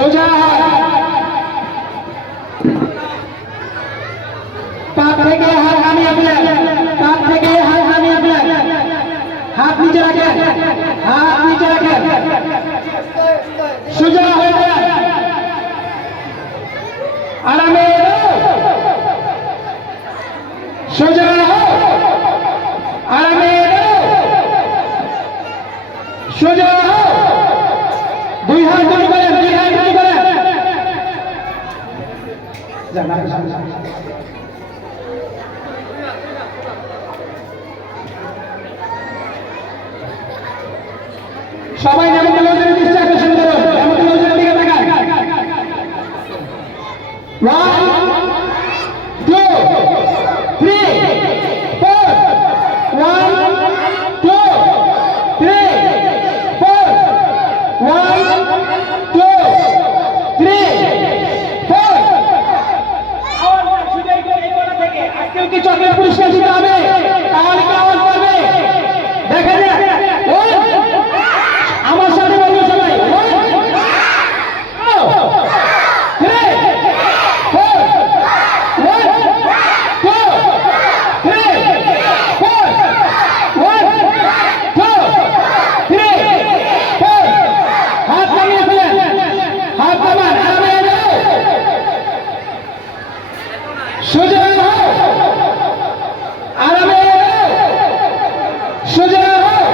সোজা কাঁধ থেকে হাত নামিয়ে ফেলেন, কাঁধ থেকে হাত নামিয়ে ফেলেন, হাত নিচে রাখেন, হাত নিচে রাখেন, সোজা হয়ে যান, আরামে সোজা আরামে সোজা দুই হাত দুই করেন, দুই হাত দুই করেন, সবাই যেমন লোকের দৃষ্টি আকর্ষণ করুন, যেমন লোকের দিকে তাকান। 1 2 3 4 1 2 3 4 1 2 3 4 আওয়াজ শুনে এই কোণা থেকে আজকে কি চকলেট পুরস্কার দিতে হবে? তাহলে কি আওয়াজ পাবে? দেখা যাক। আমার সাথে বলুন সবাই, 1 2 3 4 1 2 3 4 1 2 3 4 হাত নামিয়ে ফেলেন, হাত নামান, আরামে যাও, সোজা হও, আরামে যাও, সোজা হও।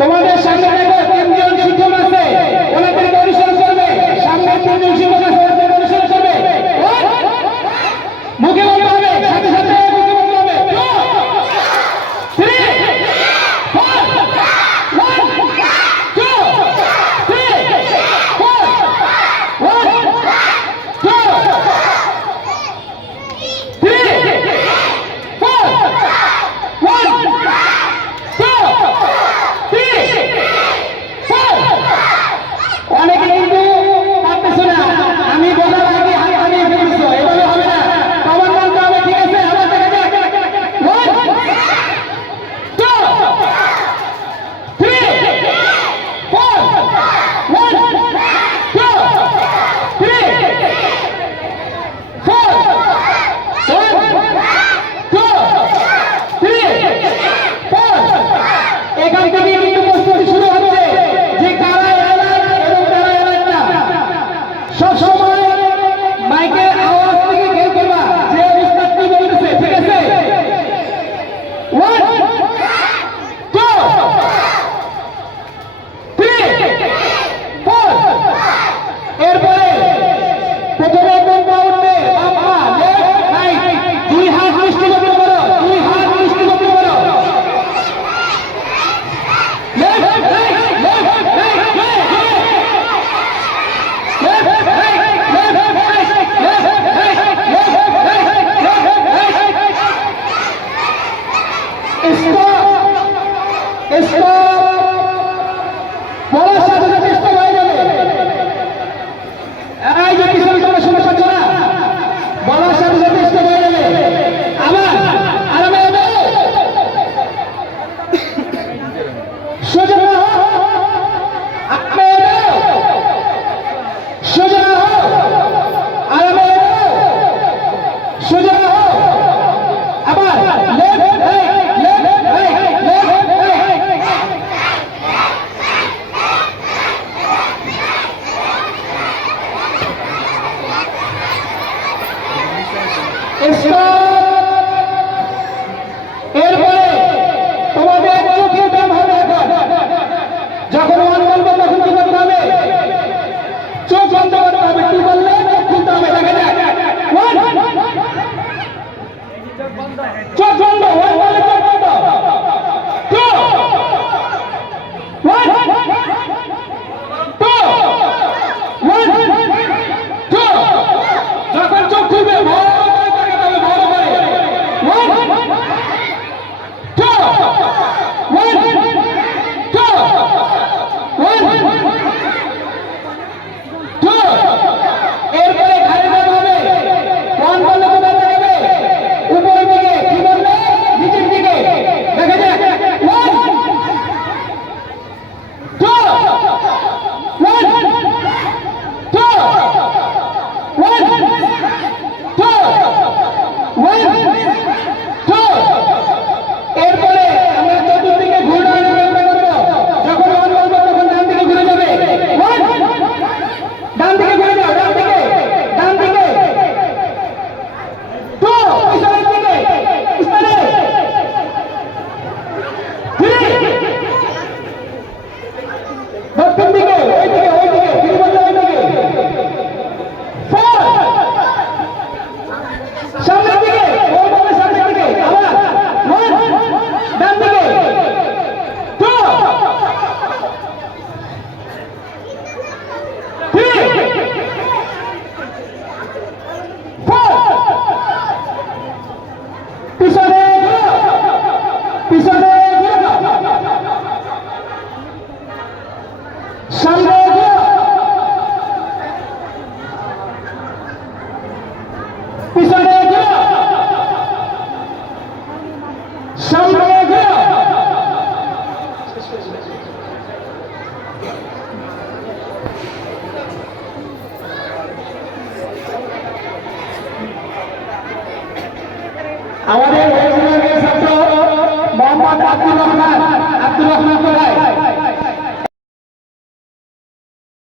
তোমাদের সামনে দেখো তিনজন শিক্ষক আছে, ওনাদের অনুসরণ করবে, সামনে তিনজন শিক্ষক আছে, ওনাদের অনুসরণ করবে, মুখে বলতে হবে, সাথে সাথে মুখে বলতে হবে, 2 3 4 1 2 3 4 1 2 3 4 1 2 3 4 অনেকে কিন্তু পারতেছে না, আমি বলার আগে হাত নামিয়ে ফেলছো, এভাবে হবে না, পাওয়ার মানতে হবে, ঠিক আছে? আবার দেখা যাক, 1 2 3 4 1 2 3 4 1 2 3 4 এখান থেকে কিন্তু প্রস্তুতি শুরু হচ্ছে যে কারা এলাকা এবং কারা এলাকা না। সবসময় মাইকের আওয়াজ থেকে খেয়াল করবা যে উস্তাদ কি বলতেছে, ঠিক আছে? 1 2 3 4 এরপরে প্রথমে কোনটা উঠবে, বাবা লেফট রাইট, দুই হাত মিষ্টি করতে পারো, দুই হাত মিষ্টি করতে পারো, left right left right left right left right left right left right stop stop, বলার সাথে সাথে স্টপ হয়ে যাবে। এই যে পিছনে তোমরা শুনে পাচ্ছ না, বলার সাথে সাথে স্টপ হয়ে যাবে। আবার আরামে যাও, সোজা হও, আরামে যাও, সোজা হও, আরামে যাও, সোজা হও, আবার left right left right left right, এরপরে তোমাদের চোখ খুলতে হবে, এখন যখন ওয়ান বলবো তখন কি করতে হবে? চোখ বন্ধ করতে হবে, কি বললে চোখ খুলতে হবে, দেখা যাক। 1 চোখ বন্ধ, 1 বলে চোখ বন্ধ, 2 1 2 1 2 যখন চোখ খুলবে বড় করে তাকাতে হবে, বড় করে, 1 পিছনে এগিয়ে সামনে এগিয়ে আমাদের ছাত্র মোহাম্মদ আব্দুর রহমান কোথায়